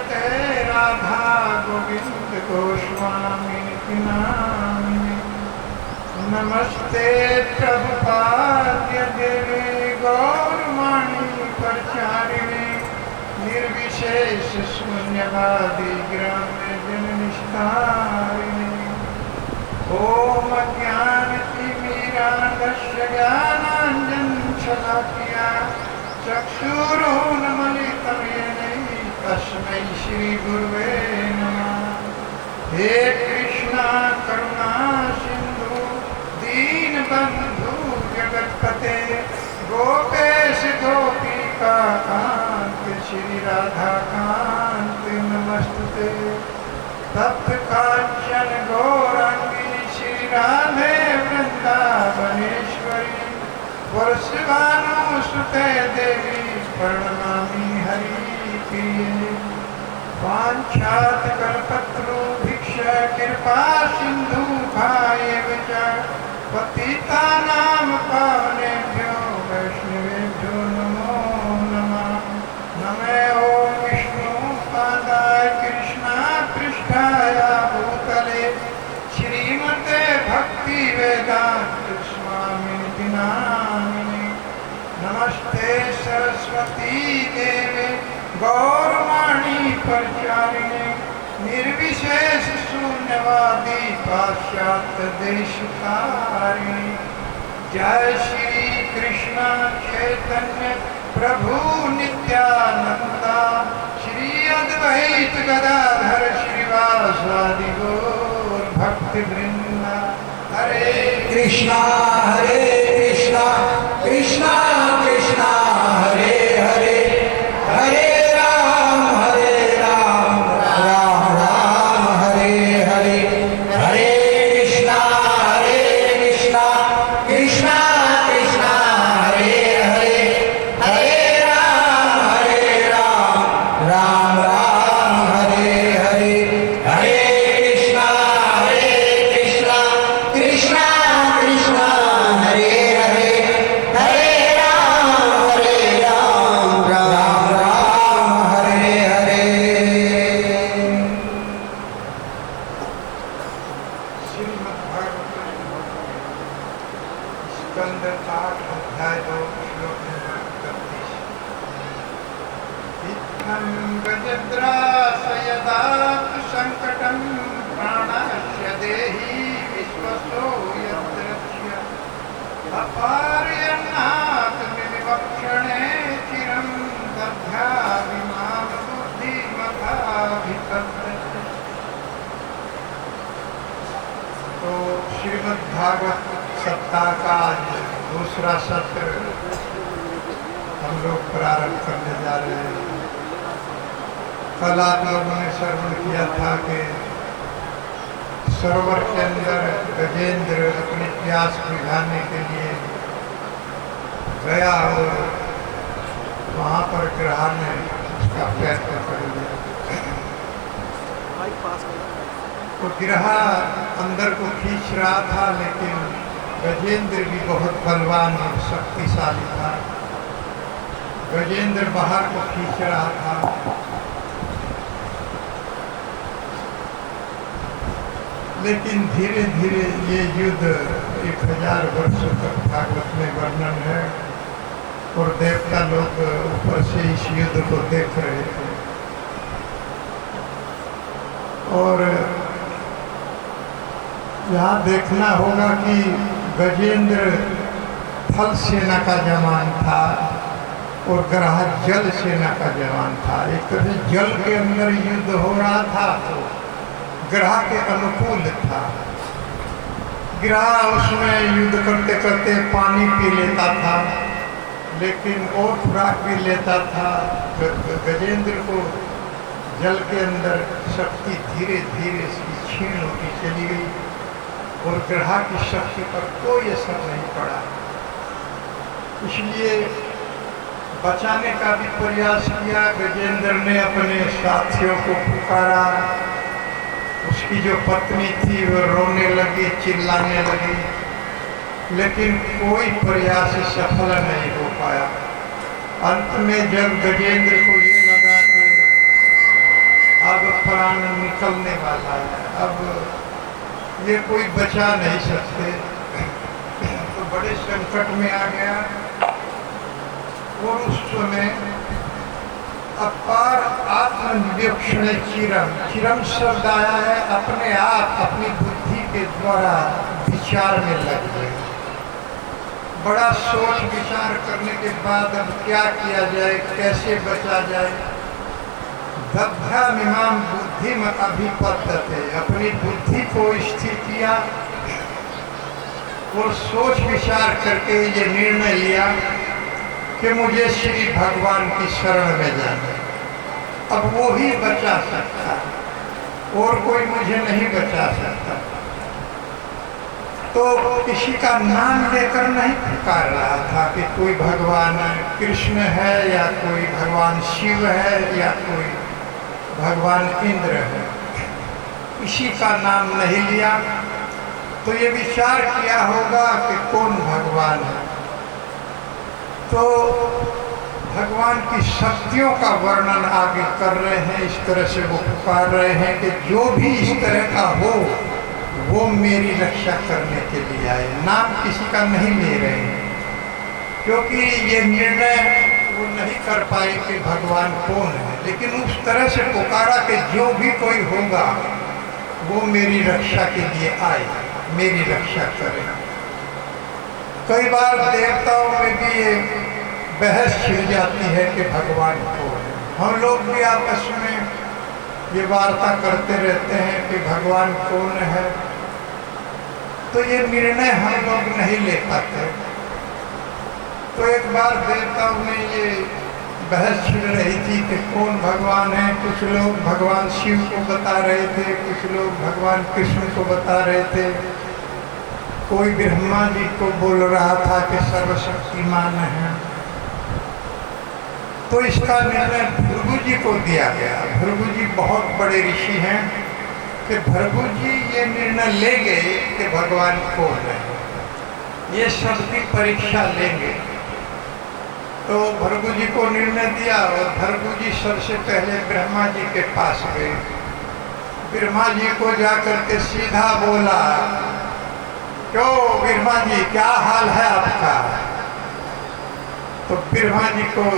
श्रीमते राधा गोविंद गोस्वामी नामिने। नमस्ते प्रभुपाद्य देवे गौरवाणी प्रचारिणे। निर्विशेष शून्यवादी ग्राम्य जननिष्ठारिणे। ओम ज्ञानतिमिरान्धस्य ज्ञानाञ्जन शलाकया चक्षुरुन्मीलितं येन तस्मै श्रीगुरुवे नमः। हे कृष्णा करुणा सिन्धु दीनबन्धु जगत्पते गोपेश गोपिका कान्त श्री राधा कान्त नमस्तुते। तप्त कांचन गौरांगी श्री राधे वृंदावनेश्वरी वरसिवानुसुते देवी प्रणमामि हरिप्रिये। वाञ्छात कल्पतरुभिक्षा कृपा सिन्धु भायेव च पतितानां पावनेभ्यो वैष्णवेभ्यो नमो नमः। नमे ओं विष्णुपादाय कृष्णा पृष्ठाय भूतले श्रीमते भक्तिवेदान्त स्वामिनिति नामिने। नमस्ते सरस्वती देवे गौरवाणी प्रचारिणे। निर्विशेष शून्यवादी पाश्चात्य देशतारिणे। जय श्री कृष्ण चैतन्य प्रभु नित्यानंदा श्री अद्वैत गदाधर श्रीवासादि गौर भक्ति वृंदा। हरे कृष्णा कृष्णा कृष्णा कृष्णा हरे हरे हरे राम राम राम हरे हरे। हरे कृष्णा कृष्णा कृष्णा हरे हरे हरे राम राम राम हरे हरे। हरे कृष्णा कृष्णा कृष्णा कृष्णा हरे हरे हरे राम राम राम हरे हरे। श्रीमद्भागवत स्कंद 8 अध्याय 2 श्लोक नंबर 31। इत्थं गजद्रासयदात् संकटं प्राणस्य देहि विश्वसो यद्रक्ष्य अपार्यन्नाथ विवक्षणे चिरं दध्यामि मां बुद्धिमताभिपद्यते। तो श्रीमद् भागवत सप्ताह का आज दूसरा सत्र हम लोग प्रारंभ करने जा रहे हैं। कल आप लोगों ने श्रवण किया था कि सरोवर के अंदर गजेंद्र अपनी प्यास बुझाने के लिए गया और वहाँ पर ग्रहा ने उसका पैर पकड़ लिया। तो गिरहा अंदर को खींच रहा था, लेकिन गजेंद्र भी बहुत बलवान और शक्तिशाली था। गजेंद्र बाहर को खींच रहा था, लेकिन धीरे धीरे ये युद्ध 1000 वर्षों तक भागवत में वर्णन है और देवता लोग ऊपर से इस युद्ध को देख रहे थे। और यहाँ देखना होगा कि गजेंद्र थल सेना का जवान था और ग्रह जल सेना का जवान था। एक तरह से जल के अंदर युद्ध हो रहा था तो ग्रह के अनुकूल था। ग्रह उसमें युद्ध करते करते पानी पी लेता था, लेकिन और खुराक भी लेता था। गजेंद्र को जल के अंदर शक्ति धीरे धीरे इसकी क्षीण होती चली गई और ग्रह की शक्ति पर कोई असर नहीं पड़ा। इसलिए बचाने का भी प्रयास किया। गजेंद्र ने अपने साथियों को पुकारा। उसकी जो पत्नी थी वो रोने लगी, चिल्लाने लगी, लेकिन कोई प्रयास सफल नहीं हो पाया। अंत में जब गजेंद्र को ये लगा कि प्राण निकलने वाला है, अब ये कोई बचा नहीं सकते। तो बड़े संकट में आ गया और उस समय अपार आत्मनिरीक्षण चिरम शब्द आया है, अपने आप अपनी बुद्धि के द्वारा विचार में लग गए। बड़ा सोच विचार करने के बाद अब क्या किया जाए, कैसे बचा जाए। दध्यामिमाम बुद्धिम अभिपद्यते, अपनी बुद्धि को स्थिर किया और सोच विचार करके ये निर्णय लिया कि मुझे श्री भगवान की शरण में जाना। अब वो ही बचा सकता है और कोई मुझे नहीं बचा सकता। तो किसी का नाम लेकर नहीं पुकार रहा था कि कोई भगवान कृष्ण है या कोई भगवान शिव है या कोई भगवान इंद्र है, किसी का नाम नहीं लिया। तो ये विचार किया होगा कि कौन भगवान है। तो भगवान की शक्तियों का वर्णन आगे कर रहे हैं। इस तरह से वो पुकार रहे हैं कि जो भी इस तरह का हो वो मेरी रक्षा करने के लिए आए। नाम किसी का नहीं ले रहे हैं, क्योंकि ये निर्णय वो नहीं कर पाए कि भगवान कौन है, लेकिन उस तरह से पुकारा कि जो भी कोई होगा वो मेरी रक्षा के लिए आए, मेरी रक्षा करे। कई बार देवताओं में भी ये बहस छिड़ जाती है कि भगवान कौन है। हम लोग भी आपस में ये वार्ता करते रहते हैं कि भगवान कौन है, तो ये निर्णय हम लोग नहीं ले पाते। तो एक बार देवताओं में ये बहस छिड़ रही थी कि कौन भगवान है। कुछ लोग भगवान शिव को बता रहे थे, कुछ लोग भगवान कृष्ण को बता रहे थे, कोई ब्रह्मा जी को बोल रहा था कि सर्वशक्तिमान है। तो इसका निर्णय भृगु जी को दिया गया। भृगु जी बहुत बड़े ऋषि हैं कि भृगु जी ये निर्णय लेंगे कि भगवान कौन है, ये सबकी परीक्षा लेंगे। तो भृगु जी को निर्णय दिया और भृगु जी सबसे पहले ब्रह्मा जी के पास गए। ब्रह्मा जी को जाकर के सीधा बोला, क्यों ब्रह्मा जी क्या हाल है आपका। तो ब्रह्मा जी को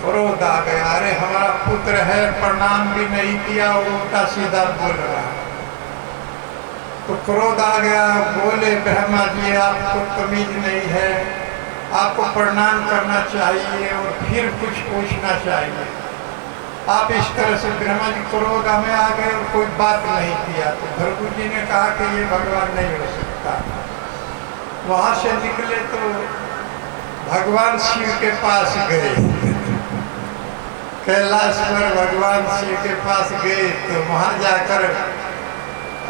क्रोध आ गया, अरे हमारा पुत्र है, प्रणाम भी नहीं किया और उल्टा सीधा बोल रहा। तो क्रोध आ गया, बोले ब्रह्मा जी आपको तमीज नहीं है, आपको प्रणाम करना चाहिए और फिर कुछ पूछना चाहिए। आप इस तरह से ब्रह्मा जी क्रोध में आ गए और कोई बात नहीं किया। तो भृगु जी ने कहा कि ये भगवान नहीं हो सकता। वहाँ से निकले तो भगवान शिव के पास गए। कैलाश पर भगवान शिव के पास गए तो वहाँ जाकर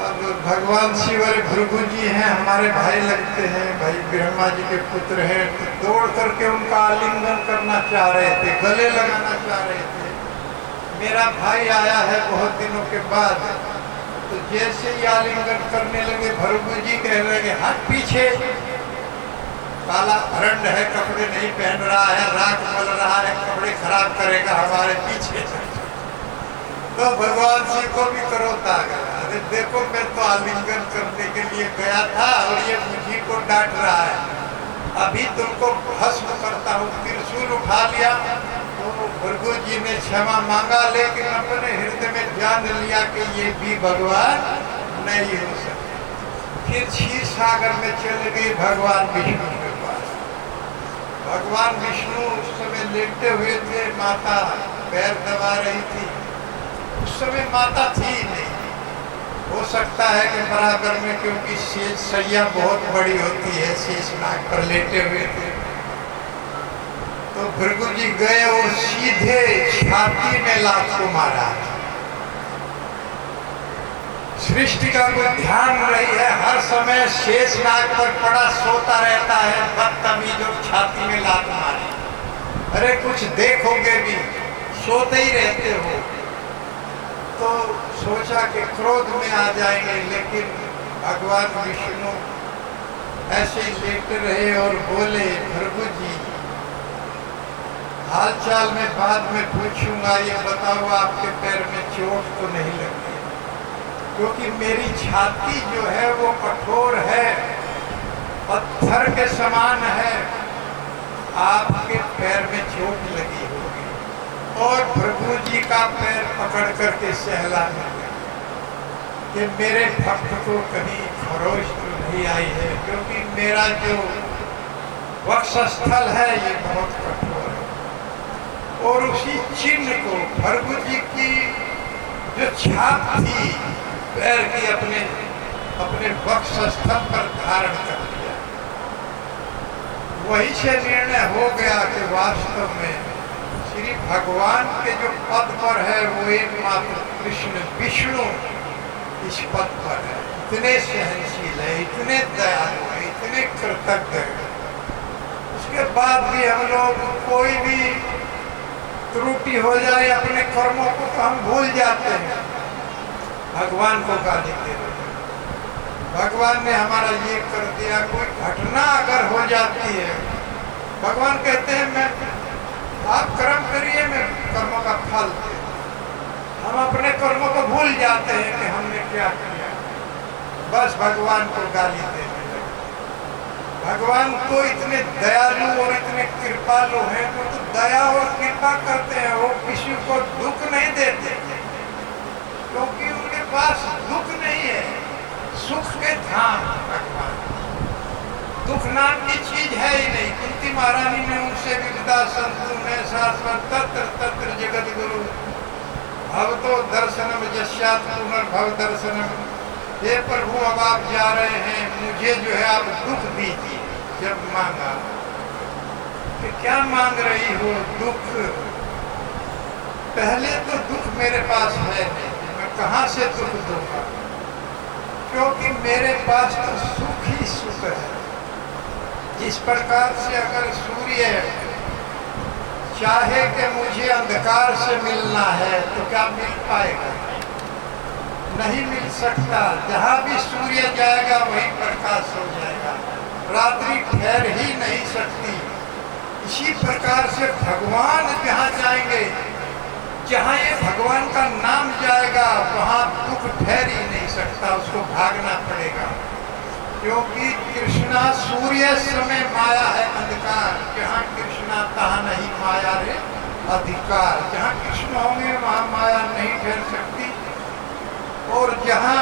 अब भगवान शिव और भृगु जी हैं, हमारे भाई लगते हैं, भाई ब्रह्मा जी के पुत्र हैं। तो दौड़ करके उनका आलिंगन करना चाह रहे थे, गले लगाना चाह रहे थे। मेरा भाई आया है बहुत दिनों के बाद। तो जैसे ही आलिंगन करने लगे भृगु जी कहने लगे, हट पीछे, काला भरंड है, कपड़े नहीं पहन रहा है, राख मल रहा है, कपड़े खराब करेगा, हमारे पीछे। तो भगवान शिव को भी क्रोध आ गया, अरे देखो मैं तो आलिंगन करने के लिए गया था और ये मुझी को डांट रहा है, अभी तुमको भस्म करता हूँ। त्रिशूल उठा लिया। तो भृगु जी ने क्षमा मांगा, लेकिन अपने हृदय में जान लिया कि ये भी भगवान नहीं हो सकते। फिर क्षीर सागर में चले गए भगवान विष्णु के पास। भगवान विष्णु उस समय लेटे हुए थे, माता पैर दबा रही थी। उस समय माता थी नहीं, हो सकता है कि बराबर में, क्योंकि शेष सैया बहुत बड़ी होती है, शेषनाग पर लेटे हुए थे। तो भृगु जी गए और सीधे छाती में लात को मारा। सृष्टि का कोई ध्यान नहीं है, हर समय शेषनाग पर पड़ा सोता रहता है, बदतमीज और छाती में लात मारी। अरे कुछ देखोगे भी, सोते ही रहते हो। तो सोचा कि क्रोध में आ जाएंगे, लेकिन भगवान विष्णु ऐसे ही लेटे रहे और बोले, भृगु जी हाल चाल में बाद में पूछूंगा, ये बताओ आपके पैर में चोट तो नहीं लगी? क्योंकि मेरी छाती जो है वो कठोर है, पत्थर के समान है। आपके पैर में चोट लगी होगी। और प्रभु जी का पैर पकड़ करके सहलाने लगे कि मेरे भक्त को कहीं खरोच तो नहीं आई है, क्योंकि मेरा जो वक्षस्थल है ये बहुत कठोर है। और उसी चिन्ह को प्रभु जी की जो छाप थी पैर की अपने वक्षस्थल पर धारण कर लिया। वही से निर्णय हो गया कि वास्तव में श्री भगवान के जो पद पर है वो एकमात्र कृष्ण विष्णु इस पद पर है। इतने सहनशील है, इतने दयालु है, इतने कृतज्ञ है। उसके बाद भी हम लोग कोई भी त्रुटि हो जाए अपने कर्मों को तो हम भूल जाते हैं, भगवान को गाली दे रहे हैं। भगवान ने हमारा ये कर दिया। कोई घटना अगर हो जाती है, भगवान कहते हैं मैं आप कर्म करिए, मैं कर्मों का फल दे। हम अपने कर्मों को भूल जाते हैं कि हमने क्या किया, बस भगवान को गाली देने लगे। भगवान तो इतने दयालु और इतने कृपालु हैं, वो तो दया और कृपा करते हैं। वो किसी को दुख नहीं देते, क्योंकि उनके पास दुख नहीं है। सुख के धाम भगवान, दुख नाम की चीज है ही नहीं। कुंती महारानी ने उनसे विविधा संतु ने शाश्वत तत्र तत्र जगत गुरु भव तो दर्शनम यस्यात् पुनर्भव दर्शनम। हे प्रभु, अब आप जा रहे हैं, मुझे जो है आप दुख दीजिए। जब मांगा कि क्या मांग रही हो? दुख। पहले तो दुख मेरे पास है नहीं, मैं कहाँ से दुख दूंगा? क्योंकि मेरे पास तो सुख ही सुख है। जिस प्रकार से अगर सूर्य चाहे कि मुझे अंधकार से मिलना है तो क्या मिल पाएगा? नहीं मिल सकता। जहाँ भी सूर्य जाएगा वहीं प्रकाश हो जाएगा, रात्रि ठहर ही नहीं सकती। इसी प्रकार से भगवान जहाँ जाएंगे, जहाँ ये भगवान का नाम जाएगा, वहाँ दुख ठहर ही नहीं सकता, उसको भागना पड़ेगा। क्योंकि कृष्णा सूर्य समय माया है अंधकार, जहाँ कृष्णा तहाँ नहीं माया रे अधिकार। जहाँ कृष्ण होंगे वहाँ माया नहीं ठहर सकती, और जहाँ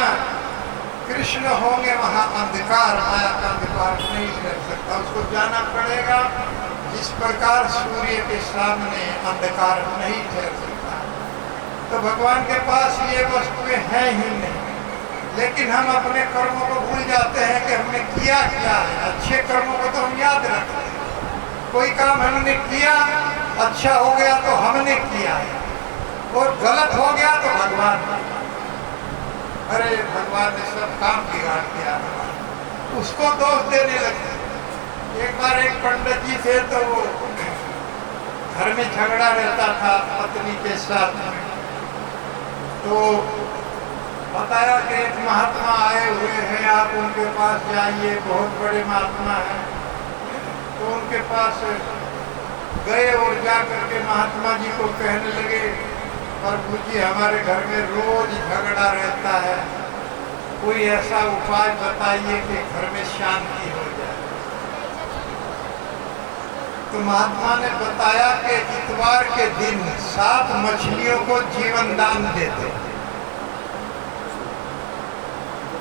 कृष्ण होंगे वहाँ अंधकार, माया का अंधकार नहीं ठहर सकता, उसको जाना पड़ेगा। जिस प्रकार सूर्य के सामने अंधकार नहीं ठहर सकता, तो भगवान के पास ये वस्तुएं हैं ही नहीं। लेकिन हम अपने कर्मों को भूल जाते हैं कि हमने किया क्या है। अच्छे कर्मों को तो हम याद रखते हैं। कोई काम हमने किया, अच्छा हो गया तो हमने किया है, और गलत हो गया तो भगवान, अरे भगवान ने सब काम बिगाड़ दिया, उसको दोष देने लगे। एक बार एक पंडित जी थे, तो वो घर में झगड़ा रहता था पत्नी के साथ में। तो बताया कि एक महात्मा आए हुए हैं, आप उनके पास जाइए, बहुत बड़े महात्मा हैं। तो उनके पास गए और जा करके महात्मा जी को कहने लगे, प्रभु जी हमारे घर में रोज झगड़ा रहता है, कोई ऐसा उपाय बताइए कि घर में शांति हो जाए। तो महात्मा ने बताया कि इतवार के दिन 7 मछलियों को जीवन दान देते।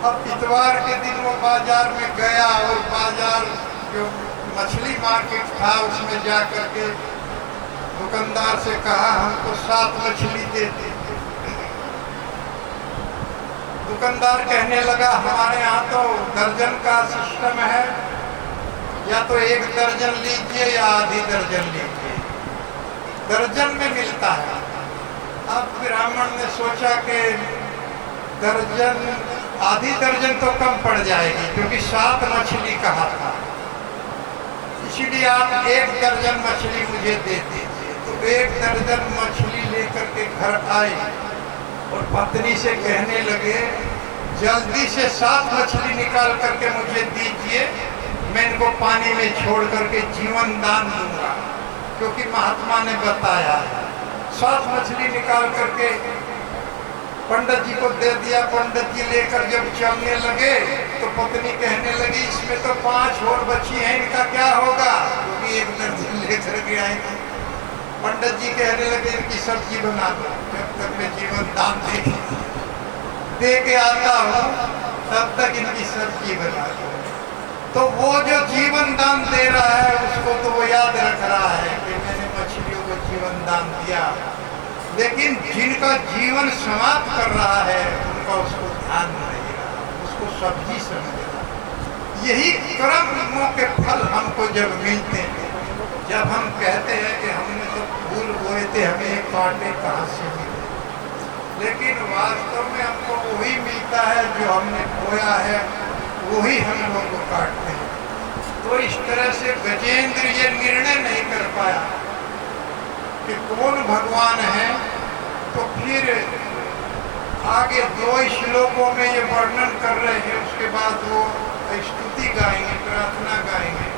अब इतवार के दिन वो बाजार में गया, और बाजार जो मछली मार्केट था उसमें जा करके दुकानदार से कहा हमको 7 मछली दे दे। दुकानदार कहने लगा हमारे यहाँ तो दर्जन का सिस्टम है, या तो 1 दर्जन लीजिए या आधी दर्जन लीजिए, दर्जन में मिलता है। अब ब्राह्मण ने सोचा कि दर्जन, आधी दर्जन तो कम पड़ जाएगी, क्योंकि 7 मछली कहा था, इसलिए आप 1 दर्जन मछली मुझे दे दीजिए। तो 1 दर्जन मछली लेकर के घर आए और पत्नी से कहने लगे जल्दी से 7 मछली निकाल करके मुझे दीजिए, मैं इनको पानी में छोड़ करके जीवन दान दूंगा। क्योंकि महात्मा ने बताया। 7 मछली निकाल करके पंडित जी को दे दिया। पंडित जी लेकर जब चलने लगे तो पत्नी कहने लगी, इसमें तो 5 और बची हैं, इनका क्या होगा? क्योंकि एक दर्जन लेकर के आएंगे। पंडित जी कहने लगे, इनकी सब्जी बना दो, जब तक मैं जीवन दान दे के आता हूँ तब तक इनकी सब्जी बना दो। तो वो जो जीवन दान दे रहा है उसको तो वो याद रख रहा है कि मैंने मछलियों को जीवन दान दिया, लेकिन जिनका जीवन समाप्त कर रहा है उनका उसको ध्यान नहीं रहा, उसको सब्जी समझेगा। यही कर्मों के फल हमको जब मिलते हैं, जब हम कहते हैं कि हमने तो फूल बोए थे, हमें कांटे कहाँ से मिले, लेकिन वास्तव में हमको वही मिलता है जो हमने बोया है, वही हम लोग को काटते हैं। तो इस तरह से गजेंद्र ये निर्णय नहीं कर पाया कि कौन भगवान है। तो फिर आगे 2 श्लोकों में ये वर्णन कर रहे हैं, उसके बाद वो स्तुति गाएंगे, प्रार्थना गाएंगे।